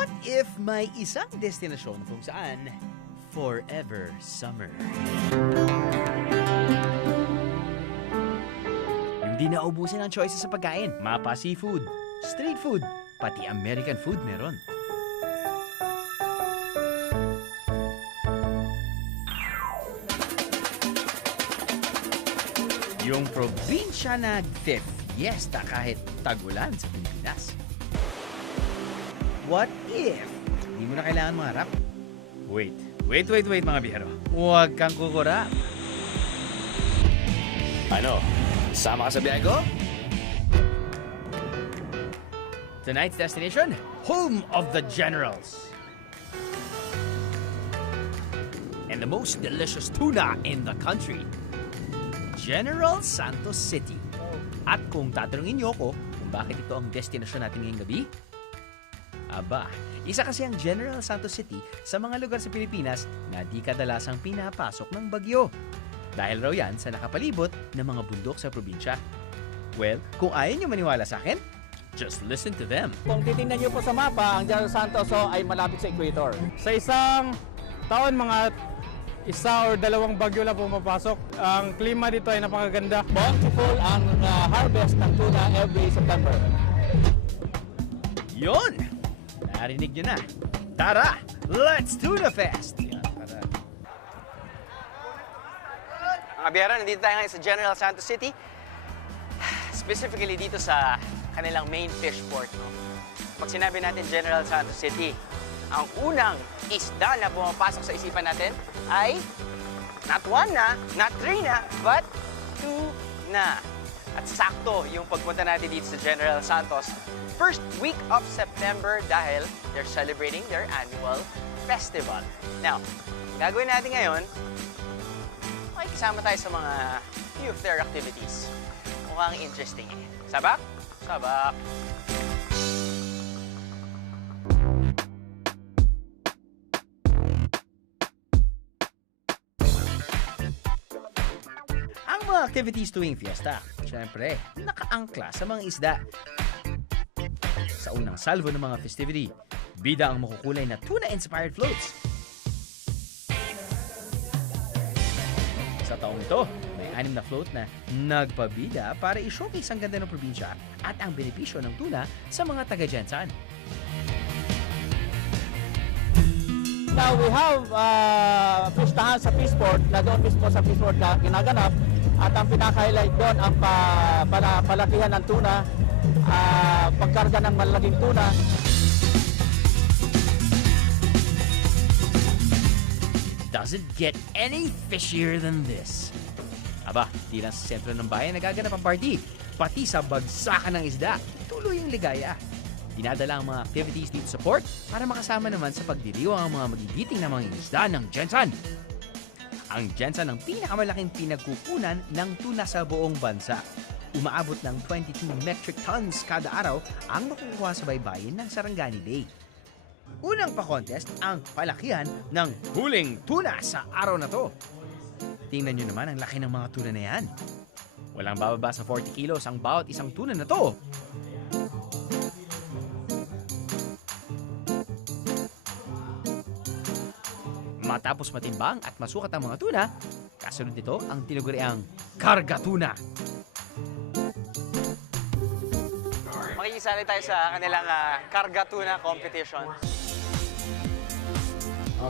What if may isang destinasyon kung saan forever summer? Yung di naubusin ang choices sa pagkain. Mapa seafood, street food, pati American food meron. Yung probinsya na fiesta kahit tag-ulan sa Pilipinas. What if hindi mo na kailangan mangarap? Wait mga biyero. Huwag kang kukurap. Ano? Sama ka sa biyahe ko? Tonight's destination, home of the generals. And the most delicious tuna in the country. General Santos City. At kung tatanungin niyo ako kung bakit ito ang destinasyon natin ngayong gabi, aba, isa kasi ang General Santos City sa mga lugar sa Pilipinas na di kadalasang pinapasok ng bagyo. Dahil raw yan sa nakapalibot ng mga bundok sa probinsya. Well, kung ayaw niyo maniwala sa akin, just listen to them. Kung titingnan niyo po sa mapa, ang General Santos ay malapit sa equator. Sa isang taon, mga isa or dalawang bagyo lang pumapasok. Ang klima dito ay napakaganda. Bountiful ang harvest ng tuna every September. Yon! Narinig nyo na. Tara! Let's Tuna Fest! Yan, tara. Mga biyara, nandito tayo ngayon sa General Santos City. Specifically dito sa kanilang main fish port. No? Pag sinabi natin General Santos City, ang unang isda na pumapasok sa isipan natin ay not one na, not three na, but two na. At sakto yung pagpunta natin dito sa General Santos first week of September dahil they're celebrating their annual festival. Now, gagawin natin ngayon, makikisama tayo sa mga few of their activities. Mukhang interesting eh. Sabak? Sabak! Ang mga activities tuwing fiesta, syempre, nakaangkla sa mga isda. Sa unang salvo ng mga festivity, bida ang makukulay na tuna-inspired floats. Sa taong ito, may 6 na float na nagpabida para i-showcase ang ganda ng probinsya at ang benepisyo ng tuna sa mga taga-Jensan. Now we have pistahan sa Fishport na doon mismo sa Fishport na ginaganap at ang pinaka-highlight doon ang palakihan ng tuna, pagkarga ng malaking tuna. Doesn't get any fishier than this. Aba, di lang sa sentro ng bayan nagaganap ang party, pati sa bagsakan ng isda, tuloy yung ligaya. Dinadala ang mga activities dito sa port para makasama naman sa pagdiriwang ang mga magigiting na mga isda ng Jensan. Ang Jensan ang pinakamalaking pinagkukunan ng tuna sa buong bansa. Umaabot ng 22 metric tons kada araw ang makukuha sa baybayin ng Sarangani Bay. Unang pa-contest ang palakihan ng huling tuna sa araw na to. Tingnan nyo naman ang laki ng mga tuna na yan. Walang bababa sa 40 kilos ang bawat isang tuna na to. Matapos matimbang at masukat ang mga tuna, kasunod nito ang tinuguriang karga tuna. Makikisali tayo sa kanilang karga tuna competition.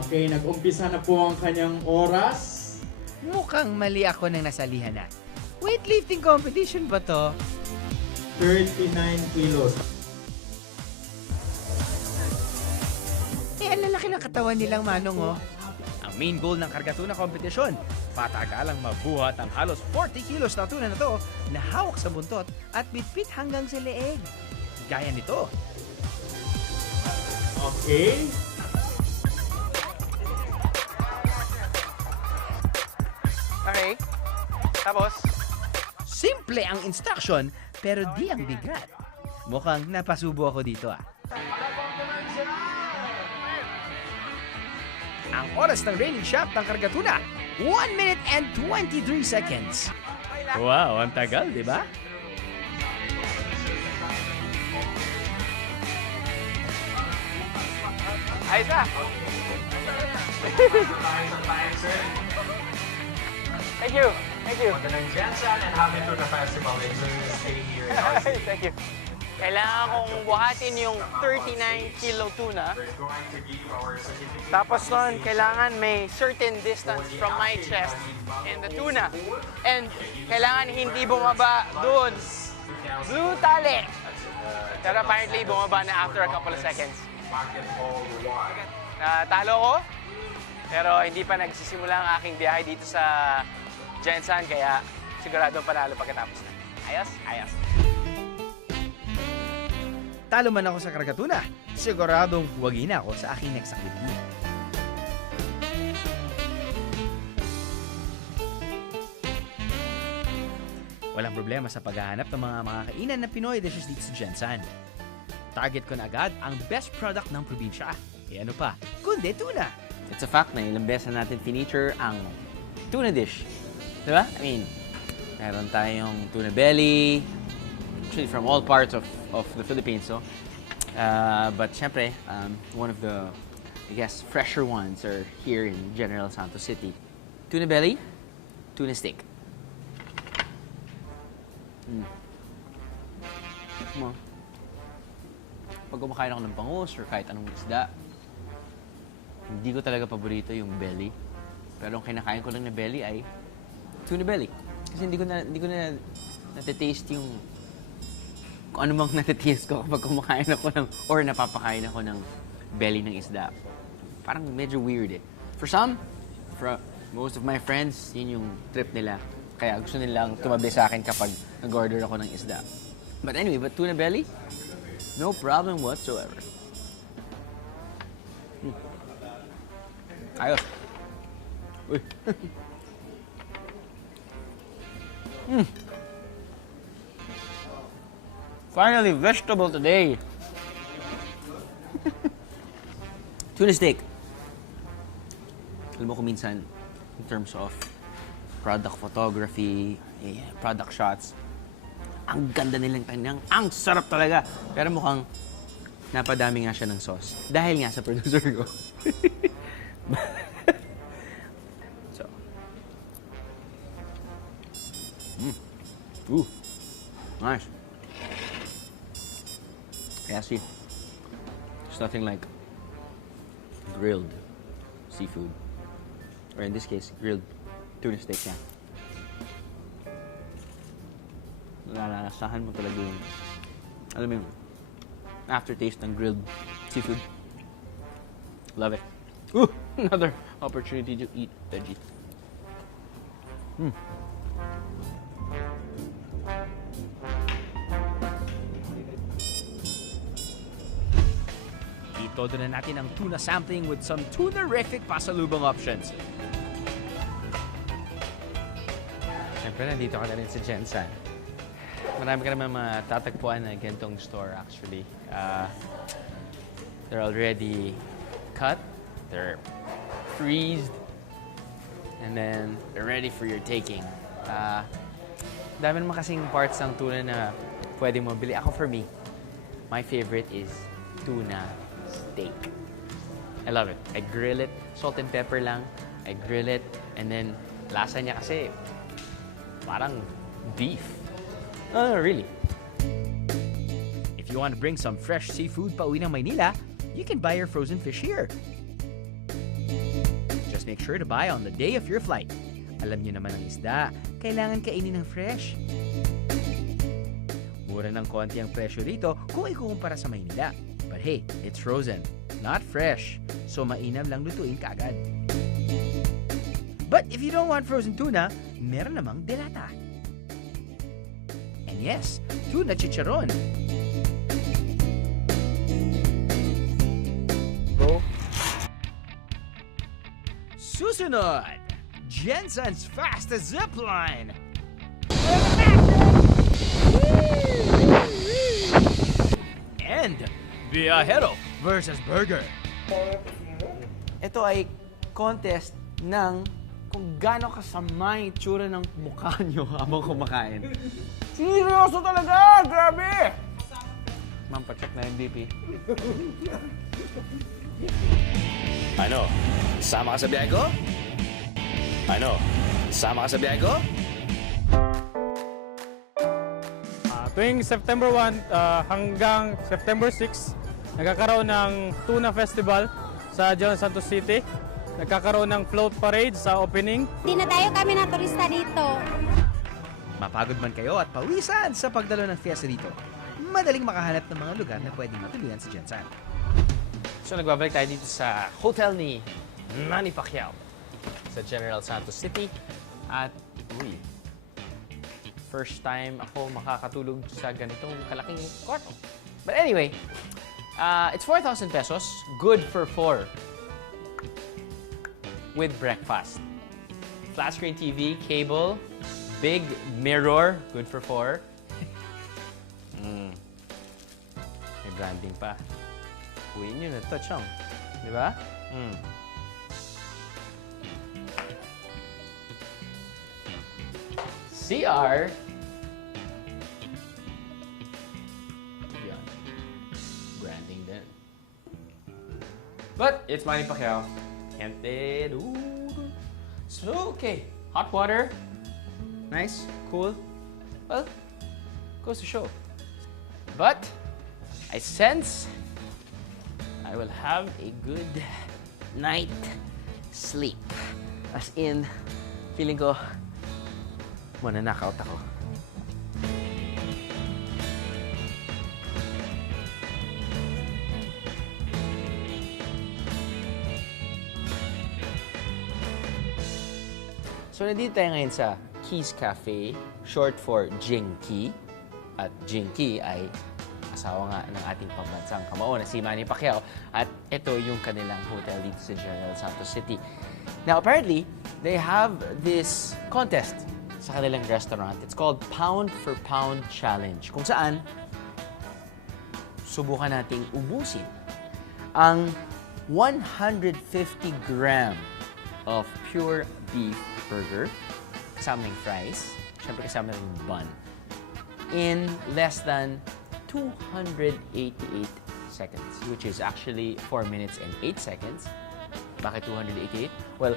Okay, nag-umpisa na po ang kanyang oras. Mukhang mali ako nang nasalihan na. Weightlifting competition ba to? 39 kilos. Eh, ang lalaki ng katawan nilang manong, oh. Ang main goal ng karga tuna competition, patagalang mabuhat ang halos 40 kilos na tuna na to na hawak sa buntot at bitbit hanggang sa leeg. Gaya nito. Okay. Okay. Tapos? Simple ang instruction, pero di ang bigat. Mukhang napasubo ako dito, ah. Ang oras ng raining shaft ng karga tuna, 1 minute and 23 seconds. Wow, ang tagal, di ba? Ayos na. Thank you. Thank you. Jensen and happy Tuna Festival. Enjoy your stay here in our city. Thank you. Kailangan kong buhatin yung 39 kilo tuna. We're going to give our certificate. Tapos nun, kailangan may certain distance from my chest and the tuna. And kailangan hindi bumaba doon. Blue tali. Pero apparently, bumaba na after a couple of seconds. Bucket hole one. Talo ko, pero hindi pa nagsisimula ang aking biyahe dito sa Jensen, kaya siguradong panalo pagkatapos na. Ayos? Ayos. Talo man ako sa kargatuna, siguradong huwagi na ako sa aking next activity. Walang problema sa paghahanap ng mga makakainan na Pinoy dishes dito sa Jensen. Target ko na agad ang best product ng probinsya. E ano pa, kundi tuna. It's a fact na ilang beses na natin feature ang tuna dish. Diba? I mean, meron tayong tuna belly, actually from all parts of the Philippines. So. But syempre, one of the, I guess, fresher ones are here in General Santos City. Tuna belly, tuna steak. Pag kumakain ako ng bangus or kahit anong isda, hindi ko talaga paborito yung belly. Pero ang kinakain ko lang na belly ay tuna belly. Kasi hindi ko na natitaste yung kung ano mang natitaste ko kapag kumakain ako ng or napapakain ako ng belly ng isda. Parang medyo weird eh. For most of my friends, yun yung trip nila. Kaya gusto nilang tumabi sa akin kapag nag-order ako ng isda. But anyway, tuna belly, no problem whatsoever. Ayos. Uy. Finally, vegetable today. Tuna steak. Alam mo ko minsan, in terms of product photography, product shots, ang ganda nilang kanyang, ang sarap talaga. Pero mukhang napadami nga siya ng sauce. Dahil nga sa producer ko. So. Ooh. Nice. Yeah, see. There's nothing like grilled seafood. Or in this case, grilled tuna steak yan. Nalalasahan mo talaga yung, alam mo yung aftertaste ng grilled seafood. Love it. Ooh, another opportunity to eat veggie. Itodo na natin ang tuna sampling with some tuna-rific pasalubong options. Siyempre, nandito ka na rin sa Jensen. Marami ka naman matatagpuan na gantong store actually. They're already cut, they're freezed, and then they're ready for your taking. Dami naman kasing parts ng tuna na pwede mo bili. Ako for me, my favorite is tuna steak. I love it. I grill it, salt and pepper lang. I grill it, and then lasa niya kasi parang beef. Oh, really? If you want to bring some fresh seafood pauwi ng Maynila, you can buy your frozen fish here. Just make sure to buy on the day of your flight. Alam niyo naman ang isda, kailangan kainin ng fresh. Mura ng konti ang presyo rito kung ikukumpara sa Maynila. But hey, it's frozen, not fresh. So mainam lang lutuin kaagad. But if you don't want frozen tuna, meron namang delata. And yes, tuna chicharon. Go. Susunod, Jensen's fastest zipline. And Viajero versus Burger. Ito ay contest ng kung gaano kasama yung itsura ng mukha nyo habang kumakain. Seryoso talaga! Grabe! Ma'am, pacheck na yung BP. Ano? Sama ka sa biyahe ko? Ano? Sama ka sa biyahe ko? Tuwing September 1 hanggang September 6, nagkakaroon ng Tuna Festival sa General Santos City. Nagkakaroon ng float parade sa opening. Dinadayo kami ng turista dito. Mapagod man kayo at pawisan sa pagdalo ng fiesta dito, madaling makahanap ng mga lugar na pwedeng matuluyan sa Gensan. So nagbabalik tayo dito sa hotel ni Manny Pacquiao sa General Santos City. At uy, first time ako makakatulog sa ganitong kalaking kwarto. But anyway, it's 4,000 pesos, good for 4 with breakfast. Flat screen TV, cable, big mirror, good for 4. May branding pa. Uy, yun na to, Chong. Di ba? CR. Yan. Branding din. But it's Manny Pacquiao. Tempted. Ooh. So, okay. Hot water. Nice. Cool. Well, goes to show. But I sense I will have a good night sleep. As in, feeling ko mananakaut ako. So, nandito tayo ngayon sa Keys Cafe, short for Jinky. At Jinky ay asawa nga ng ating pambansang kamao na si Manny Pacquiao. At ito yung kanilang hotel dito sa General Santos City. Now, apparently, they have this contest sa kanilang restaurant. It's called Pound for Pound Challenge. Kung saan, subukan nating ubusin ang 150 gram of pure beef burger, kasama ng fries, syempre kasama ng bun, in less than 288 seconds, which is actually 4 minutes and 8 seconds. Bakit 288? Well,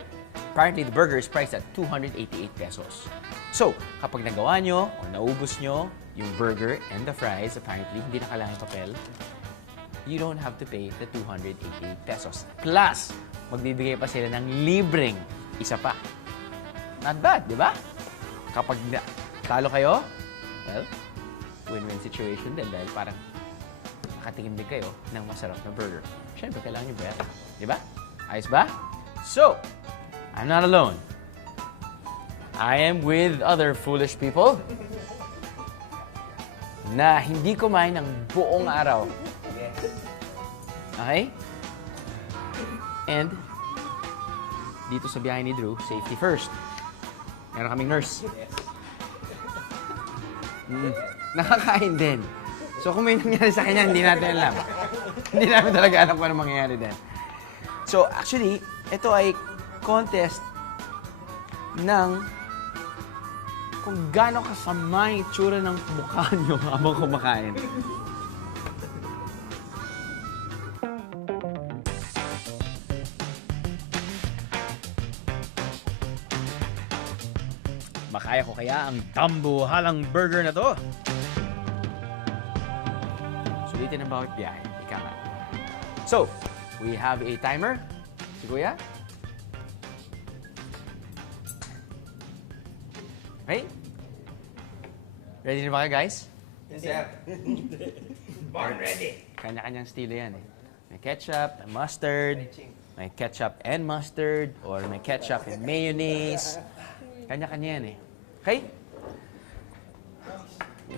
apparently the burger is priced at 288 pesos. So, kapag nagawa nyo o naubos nyo yung burger and the fries, apparently hindi na kailangan papel, you don't have to pay the 288 pesos. Plus, magbibigay pa sila ng libreng isa pa. Not bad, di ba? Kapag talo kayo, well, win-win situation din dahil parang nakatingin din kayo ng masarap na burger. Siyempre, kailangan nyo bayaran. Di ba? Ayos ba? So, I'm not alone. I am with other foolish people na hindi kumain ng buong araw. Okay? And, dito sa biyahe ni Drew, safety first. Meron kaming nurse. Nakakain din. So, kung may nangyari sa kanya, hindi natin alam. Hindi namin talaga alam kung ano mangyayari din. So, actually, ito ay contest ng kung gaano kasama yung itsura ng mukha nyo habang kumakain. Makaya ko kaya ang tambuhalang burger na to? Sulitin ang bawat biyahe. Ika nga. So, we have a timer. Si Kuya. Right? Ready na ba kayo, guys? Yes, sir. Born ready. Kanya-kanyang estilo yan eh. May ketchup, may mustard, may ketchup and mustard, or may ketchup and mayonnaise. Kanya-kanya yan eh. Okay?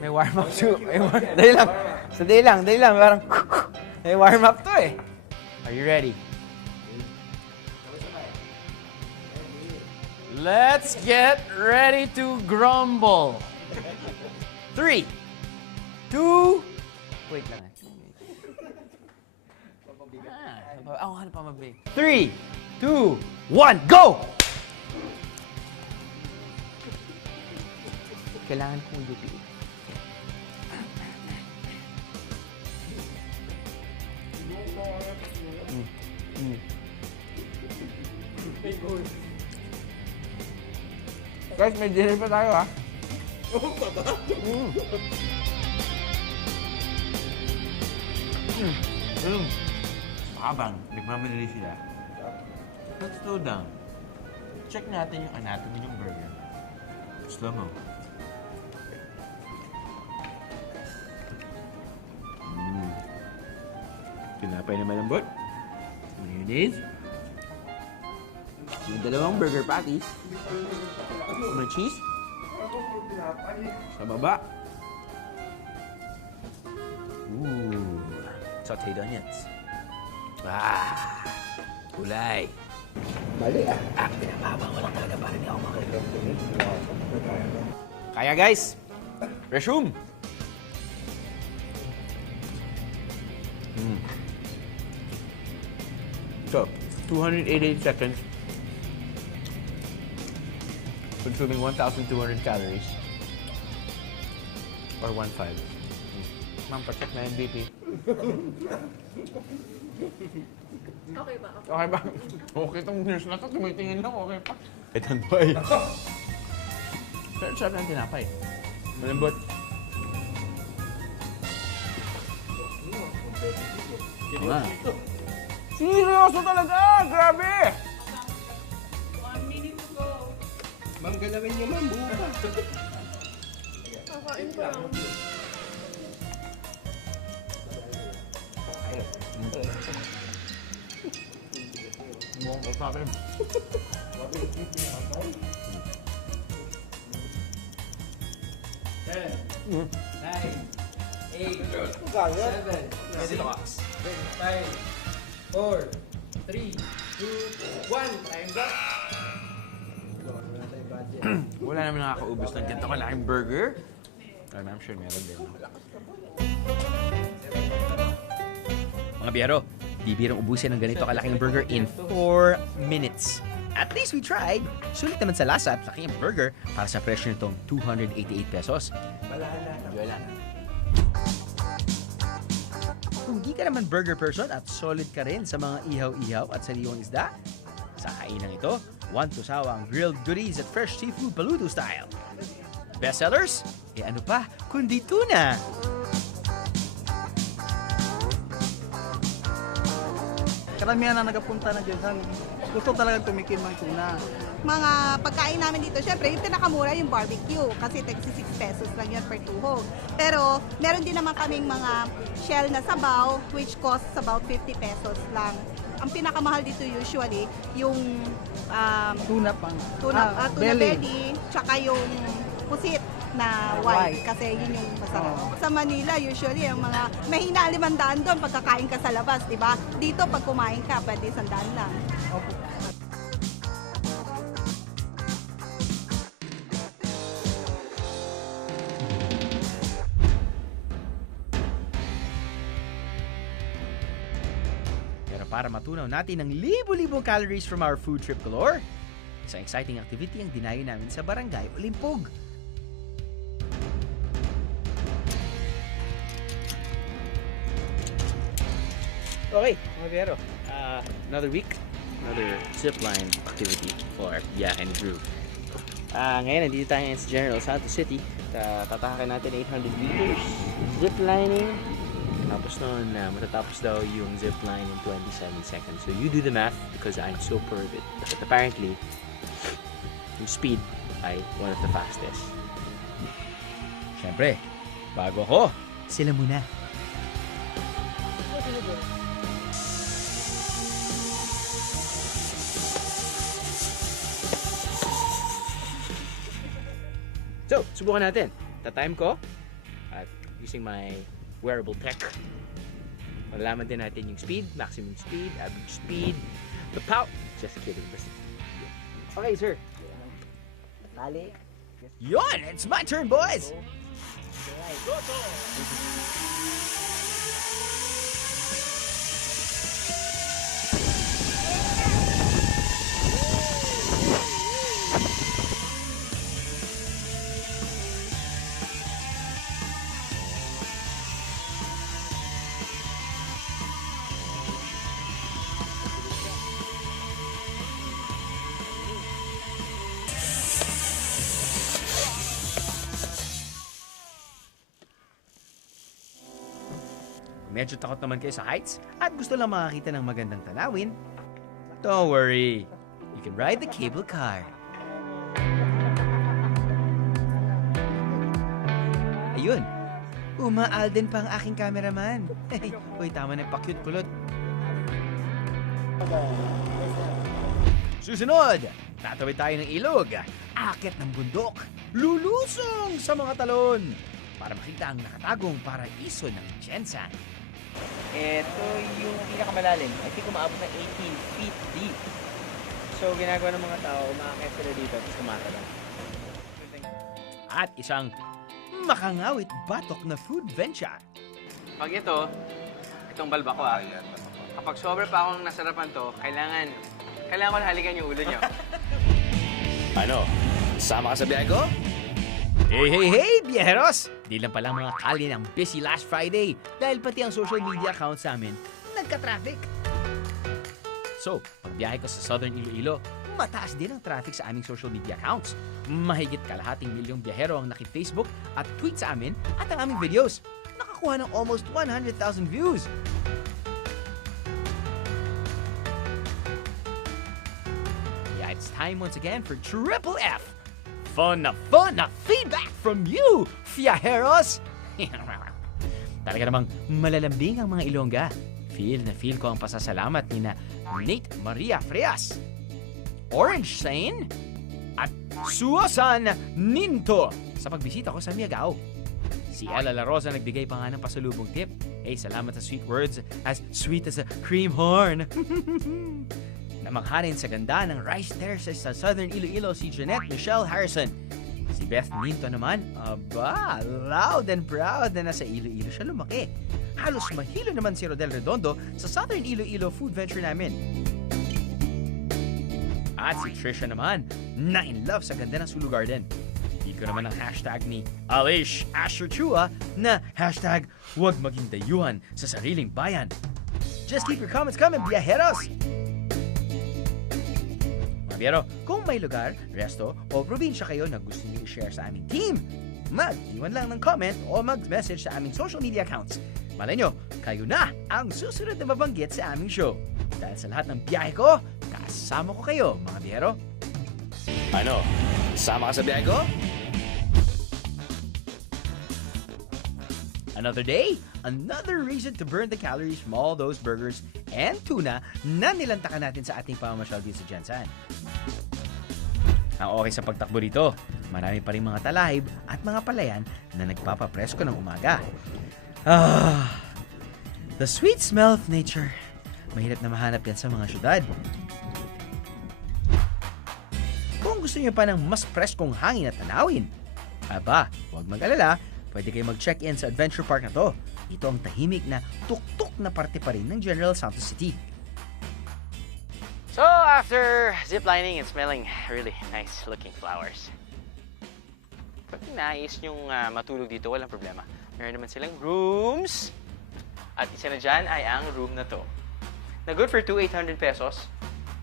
May warm-up too. Dali lang. Dali lang. Parang, may warm-up to eh. Are you ready? Let's get ready to grumble. 3, 2, wait lang. Ano pa mabig? 3, 2, 1, go! Kailangan kong lupiin. Guys, may dinner pa tayo ha. Habang nagmamadali sila, let's slow down. Check natin yung anatomy ng burger. Slow mo. Tinapay na malambot. Mayonnaise. Yung dalawang burger patties. May cheese. Sa baba. Ooh. Sauteed onions. Kulay. Mali pinapabang ko lang talaga para hindi ako makalito. Kaya guys, resume. So, 288 seconds. Consuming 1,200 calories. Or 1.5. Ma'am, pa-check na yung BP. Okay ba? Okay ba? Okay tong nurse na to. Tumitingin lang. Okay pa. Etan boy. Pero sarap ng tinapay. Malambot. Seryoso talaga! Grabe! 1 minute to go. Ma'am, galawin niyo ma'am, buka. Kakain ko lang. Buong ko sa akin. Wala naman nakakaubos ng ganito kalaking burger. I'm sure meron din. Mga biyero, bibirang ubusin ng ganito kalaking burger in 4 minutes. At least we tried. Sulit naman sa lasa at laking burger para sa presyo nitong 288 pesos. Wala. Kung di ka naman burger person at solid ka rin sa mga ihaw-ihaw at sariwang isda, sa kainang ito, one to sawa ang grilled goodies at fresh seafood paluto style. Bestsellers? Ano pa, kundi tuna! Karamihan na nagapunta na dyan sa gusto talagang tumikim ng tuna. Mga pagkain namin dito, syempre yung pinakamura yung barbecue kasi 36 pesos lang yan per tuhog. Pero meron din naman kaming mga shell na sabaw which costs about 50 pesos lang. Ang pinakamahal dito usually yung Tuna pang. tuna belly, tsaka yung pusit na white kasi yun yung masarap. Sa Manila, usually, ang mga mahina 500 doon pagkakain ka sa labas, di ba? Dito, pag kumain ka, pwede 100 lang. Pero para matunaw natin ang libo-libong calories from our food trip galore, isang exciting activity ang dinayo namin sa Barangay Olimpog. Okay, mga biyero. Another week, another zipline activity for Biyahe ni Drew. Ngayon, nandito tayo sa General Santos City. Tatahakin natin 800 meters ziplining. Tapos noon, matatapos daw yung zipline in 27 seconds. So you do the math because I'm so poor of it. But apparently, yung speed ay one of the fastest. Siyempre, bago ako, sila muna. So, subukan natin. Tatime ko at using my wearable tech. Malalaman din natin yung speed, maximum speed, average speed, the pout. Just kidding. Okay, sir. Yon! It's my turn, boys! medyo takot naman kayo sa heights at gusto lang makakita ng magandang tanawin, don't worry. You can ride the cable car. Ayun, umaalden pa ang aking cameraman. Uy, tama na, pa-cute kulot. Susunod, tatawid tayo ng ilog, akit ng bundok, lulusong sa mga talon para makita ang nakatagong paraiso ng Jensan. Ito yung pinakamalalim. I think umaabot ng 18 feet deep. So, ginagawa ng mga tao, umakakit sila dito at kumatalon. At isang makangawit batok na food venture. Pag itong balba ko kapag sobra pa akong nasarapan to, kailangan ko halikan yung ulo niyo. Ano? Sama ka sa biyahe ko? Hey, biyeros! Di lang palang mga kali ng busy last Friday dahil pati ang social media accounts namin nagka-traffic. So, pagbiyahe ko sa Southern Iloilo, mataas din ang traffic sa aming social media accounts. Mahigit kalahating milyong biyahero ang naki-Facebook at tweet sa amin at ang aming videos. Nakakuha ng almost 100,000 views. Yeah, it's time once again for Triple F. Fun na feedback from you, fiajeros! Talaga namang malalambing ang mga Ilongga. Feel na feel ko ang pasasalamat ni na Nate Maria Frias, Orange Sane, at Suosan Ninto sa pagbisita ko sa Miagao. Si Ella La Rosa nagbigay pa nga ng pasalubong tip. Hey, salamat sa sweet words, as sweet as a cream horn. Namangha rin sa ganda ng rice terraces sa Southern Iloilo si Jeanette Michelle Harrison. Si Beth Ninto naman, aba, loud and proud na nasa Iloilo siya lumaki. Halos mahilo naman si Rodel Redondo sa Southern Iloilo food venture namin. At si Trisha naman, na in love sa ganda ng Sulu Garden. Hindi ko naman ang hashtag ni Alish Asher Chua na hashtag huwag maging dayuhan sa sariling bayan. Just keep your comments coming, biyaheros! Pero kung may lugar, resto o probinsya kayo na gusto niyo i-share sa aming team, mag-iwan lang ng comment o mag-message sa aming social media accounts. Malay nyo, kayo na ang susunod na mabanggit sa aming show. Dahil sa lahat ng biyahe ko, kasama ko kayo, mga biyero. Ano? Sama ka sa biyahe ko? Another day, another reason to burn the calories from all those burgers and tuna na nilantakan natin sa ating pamamasyal dito sa Jensan. Ang okay sa pagtakbo dito, marami pa rin mga talahib at mga palayan na nagpapapresko ng umaga. The sweet smell of nature. Mahirap na mahanap yan sa mga syudad. Kung gusto niyo pa ng mas preskong hangin at tanawin, aba, huwag mag-alala, pwede kayo mag-check-in sa adventure park na to. Ito ang tahimik na tuktok na parte pa rin ng General Santos City. So, after ziplining and smelling really nice looking flowers, pag nais nyong matulog dito, walang problema. Meron naman silang rooms. At isa na dyan ay ang room na to. Na good for 2,800 pesos.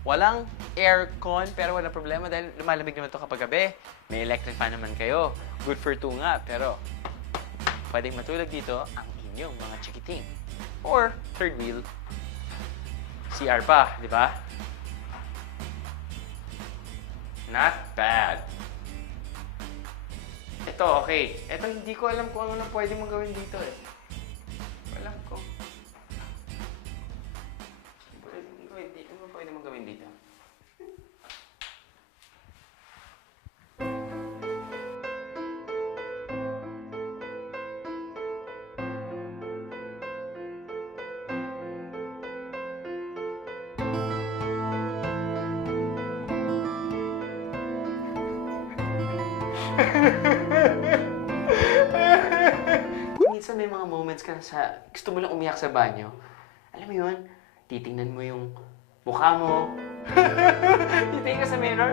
Walang aircon, pero walang problema dahil lumalamig naman to kapag gabi. May electric fan naman kayo. Good for 2 nga, pero pwedeng matulog dito ang inyong mga chikiting. Or third wheel. CR pa, di ba? Not bad. Ito, okay. Ito, hindi ko alam kung ano na pwede mong gawin dito eh. Alam ko. Ano pwede mong gawin dito? Minsan may mga moments ka sa gusto mo lang umiyak sa banyo. Alam mo yun? Titingnan mo yung mukha mo. Titingin ka sa mirror.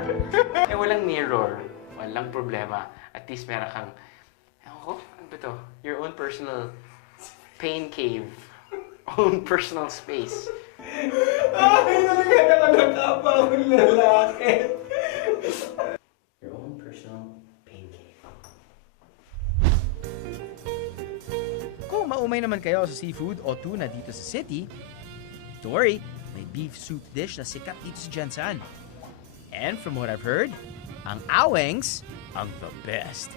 Eh, walang mirror. Walang problema. At least meron kang, ewan ko, ano ba ito? Your own personal pain cave. Own personal space. Ay, talaga nakakapa akong lalaki. Your own personal pain cave. Kung naumay naman kayo sa seafood o tuna dito sa city, don't worry, may beef soup dish na sikat dito sa Jensan. And from what I've heard, ang awengs ang the best.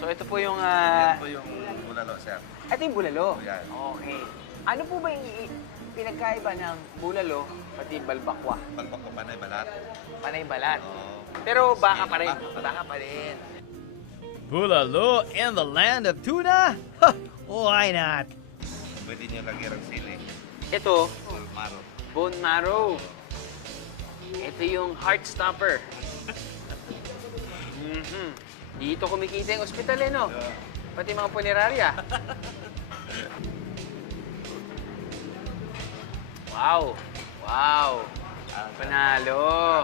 So ito po yung... Yan po yung bulalo, sir. Ito yung bulalo? Yan. Okay. Ano po ba yung pinagkaiba ng bulalo pati balbakwa? Balbakwa panay balat. Panay balat. Oo. Pero baka pa rin. Baka pa rin. Bulalo in the land of tuna? Huh, why not? Pwede nyo lagyan ng sili. Ito, Maro. bone marrow. Ito yung heart stopper. Dito kumikita yung ospital eh, no? Pati mga punerarya. Wow! Wow! Panalo!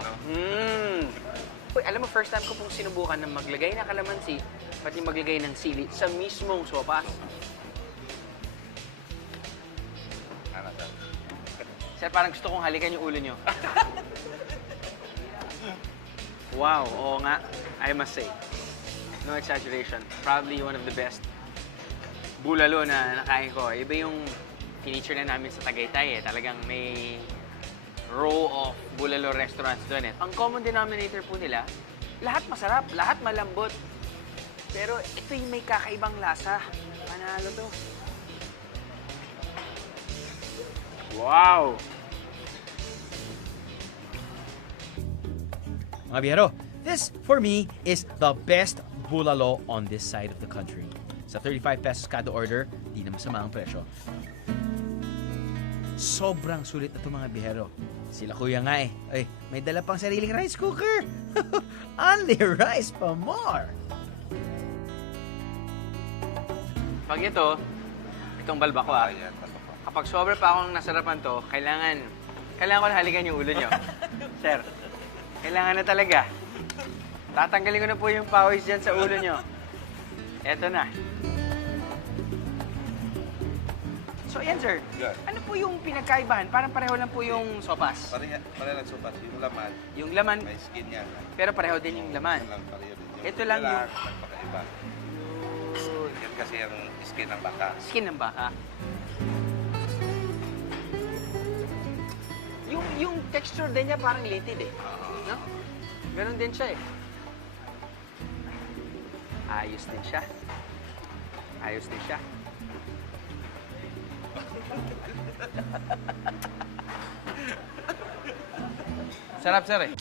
Uy, alam mo, first time ko pong sinubukan na maglagay ng kalamansi, pati maglagay ng sili sa mismong sopas. Ano, sir? Sir, parang gusto kong halikan yung ulo nyo. Wow, oo nga. I must say. No exaggeration. Probably one of the best bulalo na nakain ko. Iba yung feature na namin sa Tagaytay eh. Talagang may row of bulalo restaurants doon eh. Ang common denominator po nila, lahat masarap, lahat malambot. Pero ito yung may kakaibang lasa. Panalo to. Wow! Mga biyero, this, for me, is the best bulalo on this side of the country. Sa 35 pesos kada order, di na masama ang presyo. Sobrang sulit na ito mga biyero. Sila kuya nga eh. Ay, may dala pang sariling rice cooker. Only rice pa more. Pag itong balbakwa, Ayan, balbakwa. kapag sobra pa akong nasarapan to, kailangan ko na halikan yung ulo nyo. Sir, kailangan na talaga. Tatanggalin ko na po yung pawis dyan sa ulo nyo. Eto na. So, yan sir. Good. Ano po yung pinagkaibahan? Parang pareho lang po yung sopas. Pareha lang sopas. Yung laman, Yung laman, may skin yan. pero pareho din yung laman. Yan lang, pareho din. Ito lang yung- Nagpakaiba. Yan kasi yung skin ng baka. Skin ng baka. Yung texture din niya parang litid eh. No? Ganon din siya eh. Ayos din siya. Ayos din siya. Sarap, sir eh.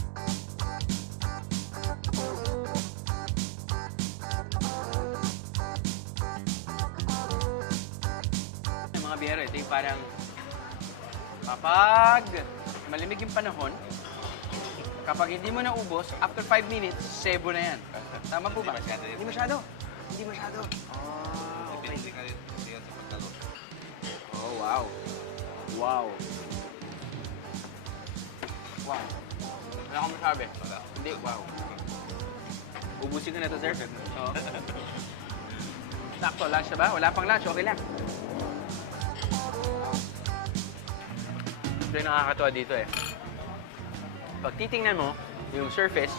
Mga biyero, ito yung parang kapag malimig yung panahon, kapag hindi mo naubos, after 5 minutes, sebo na yan. Tama po ba? Hindi masyado yun. Hindi masyado. Hindi masyado. Ah, okay. Depende kayo siya sa pagkalo. Oh, wow. Wow. Wow. Wala akong masabi. Wala. Hindi, wow. Ubusin ko na to, sir. Oo. Sakto, lunch na ba? Wala pang lunch, okay lang. Ito yung nakakatuwa dito eh. Pag titingnan mo, yung surface,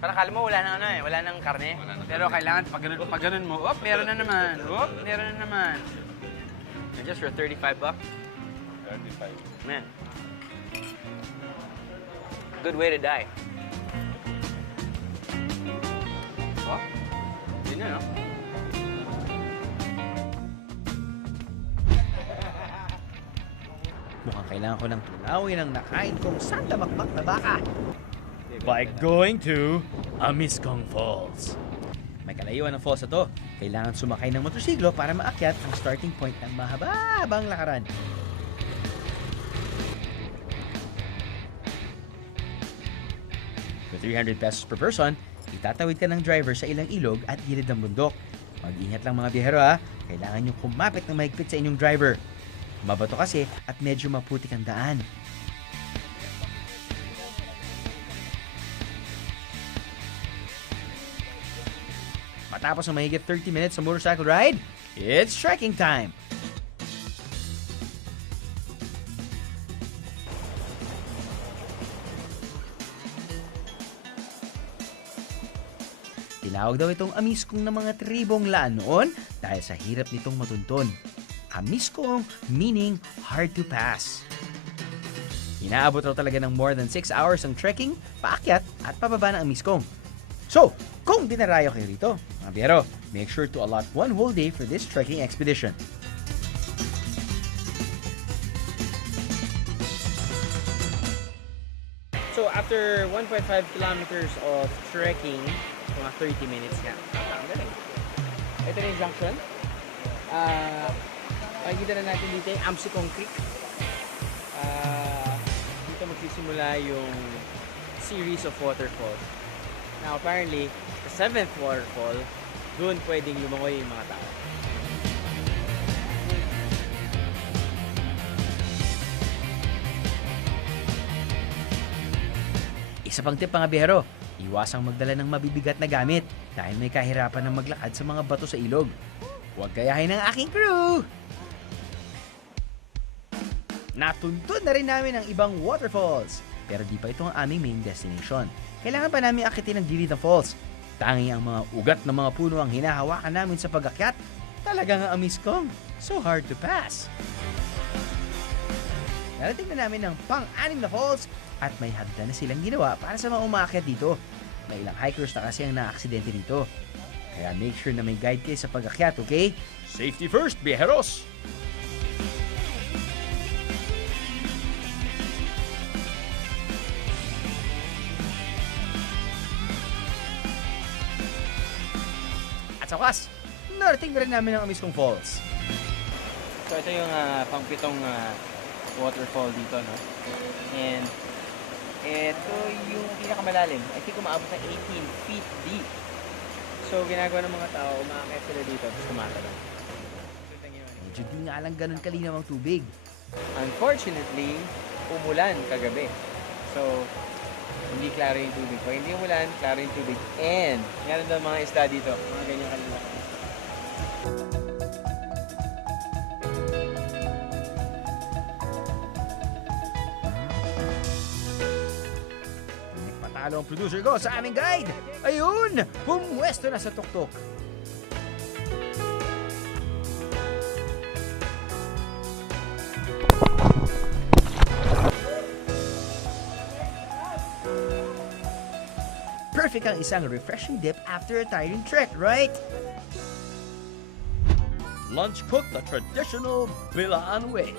parang kala mo wala nang ano eh, wala nang karne. Pero kailangan pag ganun mo, op, meron na naman. Op, meron na naman. And just for $35, 35. man. Good way to die. Oh, yun na, no? Mukhang kailangan ko ng tunawin ang nakain kong Santa Makmak na baka. By going to Amiscong Falls. May kalayuan ng falls na to. Kailangan sumakay ng motorsiklo para maakyat ang starting point ng mahaba-habang lakaran. For 300 pesos per person, itatawid ka ng driver sa ilang ilog at gilid ng bundok. Mag-ingat lang mga biyahero ha. Kailangan nyo kumapit ng mahigpit sa inyong driver. Mabato kasi at medyo maputik ang daan. Matapos ang mahigit 30 minutes sa motorcycle ride, it's trekking time! Tinawag daw itong amiskong ng mga tribong laan noon dahil sa hirap nitong matunton. Amiskong meaning hard to pass. Inaabot raw talaga ng more than 6 hours ang trekking, paakyat at pababa ng amiskong. So, kung dinarayo kayo rito, mga biyero, make sure to allot 1 whole day for this trekking expedition. So after 1.5 kilometers of trekking, mga 30 minutes nga. Ang galing. Ito na yung junction. Makikita na natin dito yung Amsicong Creek. Dito magsisimula yung series of waterfalls. Now apparently, the 7th waterfall, doon pwedeng lumangoy yung mga tao. Isa pang tip mga biyero, iwasang magdala ng mabibigat na gamit dahil may kahirapan ng maglakad sa mga bato sa ilog. Huwag gayahin ng aking crew! Natuntun na rin namin ang ibang waterfalls, pero di pa ito ang aming main destination. Kailangan pa namin akitin ang gilid ng falls. Tangi ang mga ugat ng mga puno ang hinahawakan namin sa pag-akyat. Talagang ang amiskong, so hard to pass. Narating na namin ang pang-anim na falls at may hagdan na silang ginawa para sa mga umaakyat dito. May ilang hikers na kasi ang na-aksidente dito. Kaya make sure na may guide kayo sa pag-akyat, okay? Safety first, viajeros! At sa wakas, narating na rin namin ang Amiskong Falls. So ito yung pang-pitong waterfall dito, no? And ito yung pinakamalalim. I think umaabot ng 18 feet deep. So ginagawa ng mga tao, umaakit sila dito tapos tumatalon. Medyo di nga lang ganun kalinaw ang tubig. Unfortunately, umulan kagabi. So, hindi klaro yung tubig. Pag hindi umulan, klaro yung tubig. And, meron daw mga isda dito. Mga ganyan kalina. Nagpatalo ang producer ko sa aming guide. Ayun! Pumwesto na sa tuktok. Perfect ang isang refreshing dip after a tiring trek, right? Lunch cooked the traditional Bilaan way.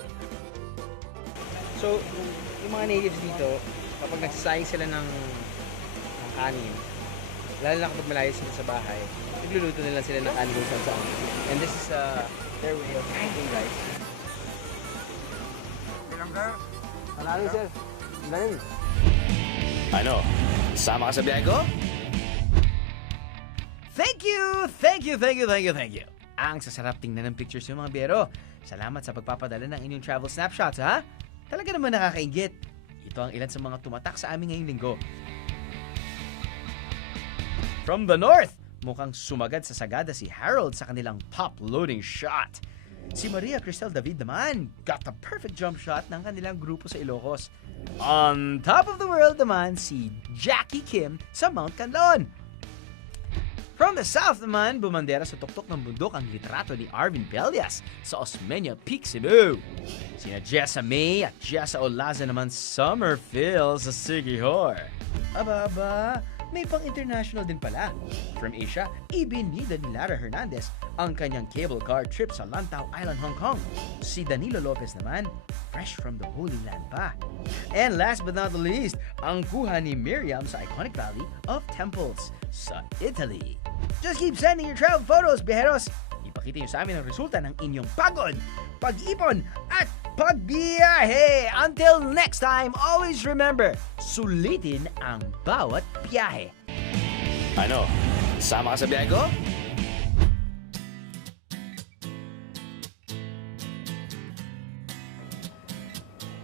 So, yung mga natives dito, kapag nagsasayang sila ng kanin, lalo na kapag malayo sila sa bahay, nagluluto nila sila ng kanin kung saan. And this is their way of eating, guys. Malalim, sir. Malalim. Ano? Sama ka sa biyahe ko? Thank you! Ang sasarap tingnan ng pictures yung mga biyero. Salamat sa pagpapadala ng inyong travel snapshots, ha? Talaga naman nakakaingit. Ito ang ilan sa mga tumatak sa amin ngayong linggo. From the north, mukhang sumagad sa sagada si Harold sa kanilang top-loading shot. Si Maria Cristel David naman got the perfect jump shot ng kanilang grupo sa Ilocos. On top of the world naman si Jackie Kim sa Mount Canlon. From the south naman, bumandera sa tuktok ng bundok ang litrato ni Arvin Bellas sa Osmeña Peak, Cebu. Sina Jessa May at Jessa Olaza naman summer feel sa Siquijor. Aba, may pang-international din pala. From Asia, ibinida ni Lara Hernandez ang kanyang cable car trip sa Lantau Island, Hong Kong. Si Danilo Lopez naman, fresh from the Holy Land pa. And last but not the least, ang kuha ni Miriam sa iconic valley of Temples sa Italy. Just keep sending your travel photos, viajeros. Ipakita nyo sa amin ang resulta ng inyong pagod, pag-ipon, at pagbiyahe. Until next time, always remember, sulitin ang bawat biyahe. Ano? Sama ka sa biyahe ko?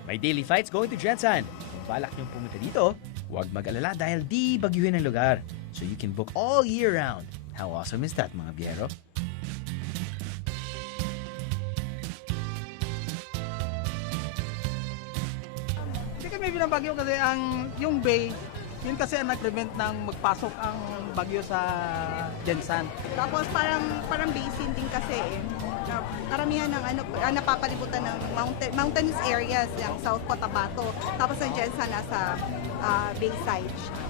May daily flights going to Jensan. Kung balak niyong pumunta dito, huwag mag-alala dahil di bagyuhin ang lugar. So you can book all year round. How awesome is that, mga biyero? Hindi kami binabagyo kasi yung bay Yun kasi ang nag-prevent ng magpasok ang bagyo sa Gensan. Tapos parang basin din kasi karamihan ng napapalibutan ng mountainous areas ng South Cotabato. Tapos ang Gensan nasa bayside siya.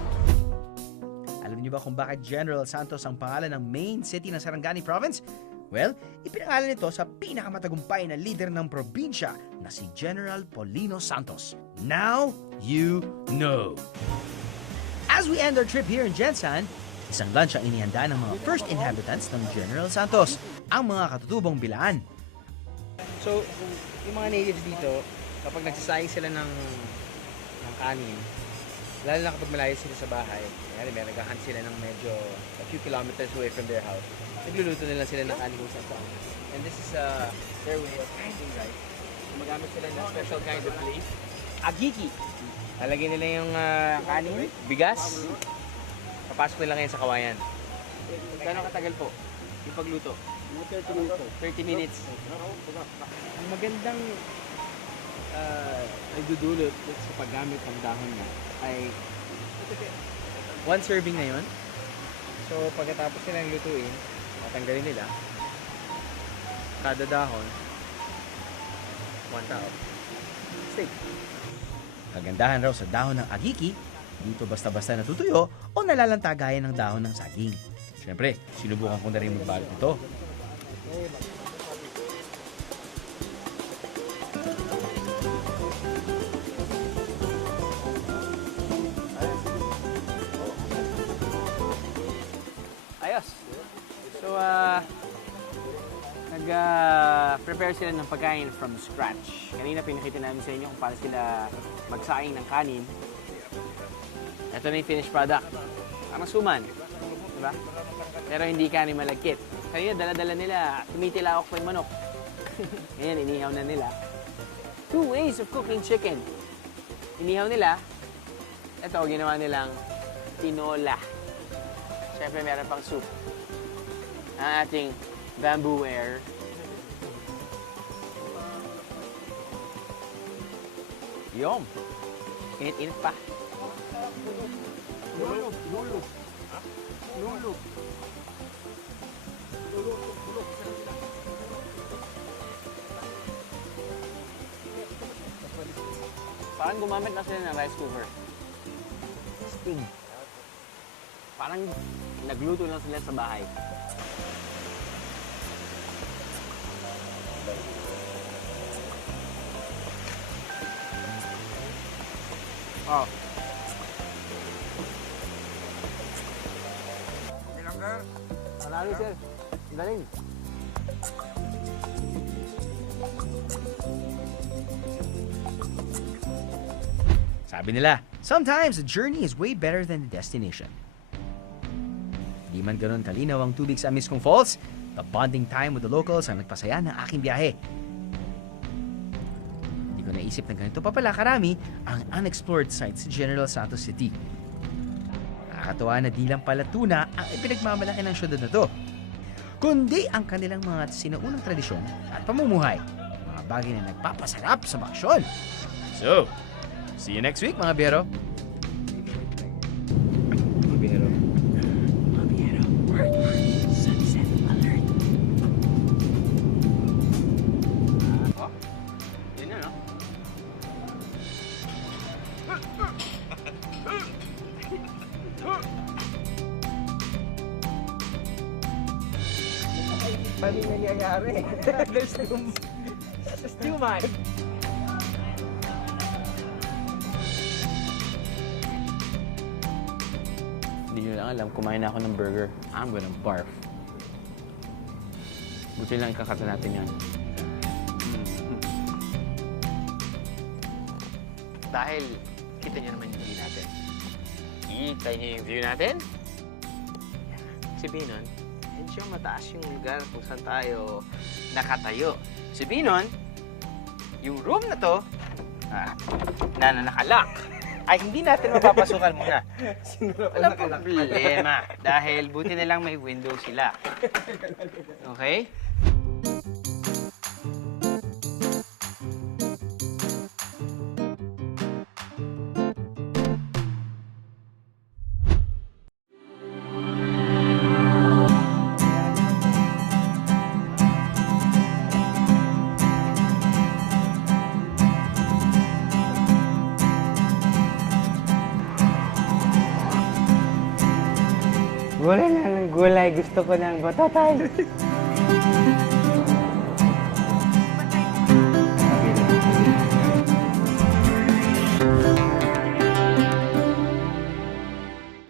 Alam niyo ba kung bakit General Santos ang pangalan ng main city ng Sarangani Province? Well, ipinangalan ito sa pinakamatagumpay na leader ng probinsya na si General Paulino Santos. Now, you know. As we end our trip here in Gensan, isang lunch ang inihanda ng mga first inhabitants ng General Santos, ang mga katutubong bilaan. So, yung mga natives dito, kapag nagsasayang sila ng kanin, lalo na kapag malayo sila sa bahay, may naghahunt sila ng medyo a few kilometers away from their house, nagluluto nila sila ng kanin kung saan. And this is their way of eating rice. Gumagamit sila ng special kind of plate. Agiki! Lalagyan nila yung kanin, bigas, papasok nila ngayon sa kawayan. Gano'ng katagal po yung pagluto? 30 minutes. Ang magandang nagdudulot sa paggamit ng dahon niya ay One serving na yun. So, pagkatapos nilang lutuin, tatanggalin nila. Kada dahon, 1 tao. Steak. Kagandahan raw sa dahon ng agiki, dito basta-basta natutuyo o nalalanta gaya ng dahon ng saging. Siyempre, sinubukan ko na rin magbalot nito. Ayos. So, nag-prepare sila ng pagkain from scratch. Kanina pinakita namin sa inyo kung paano sila magsaing ng kanin. Ito na yung finished product. Ang suman. Diba? Pero hindi kanin malagkit. Kanina dala-dala nila, tumitilawak pa yung manok. Ngayon, inihaw na nila. 2 ways of cooking chicken. Inihaw nila. Ito, ginawa nilang tinola. Siyempre, meron pang soup. Ang ating bamboo-ware. Yum! Init-init pa. Parang gumamit na sila ng rice cooker. Sting. Parang nagluto lang sila sa bahay. Oh. Malalo, sir. Galing. Sabi nila, sometimes the journey is way better than the destination. Di man ganun kalinaw ang tubig sa Miscong Falls, the bonding time with the locals ang nagpasaya ng aking biyahe. Hindi ko naisip na ganito pa pala karami ang unexplored sites sa General Santos City. Nakakatuwa na di lang pala tuna ang ipinagmamalaki ng syudad na to, kundi ang kanilang mga sinaunang tradisyon at pamumuhay, mga bagay na nagpapasarap sa bakasyon. So, see you next week, mga biyero. Sunset alert. Oh, yun na, no? Mali nangyayari. There's too much. Hindi nyo lang alam, kumain na ako ng burger. I'm gonna barf. Buti lang ikakata natin yan. Dahil kita nyo naman yung view natin. Kita nyo yung view natin? Sabihin nun, medyo mataas yung lugar kung saan tayo nakatayo. Sabihin nun, yung room na to, na nakalock, ay hindi natin mapapasukan muna. Walang problema. Dahil buti na lang may window sila. Okay? Gulay na ng gulay. Gusto ko ng batatay.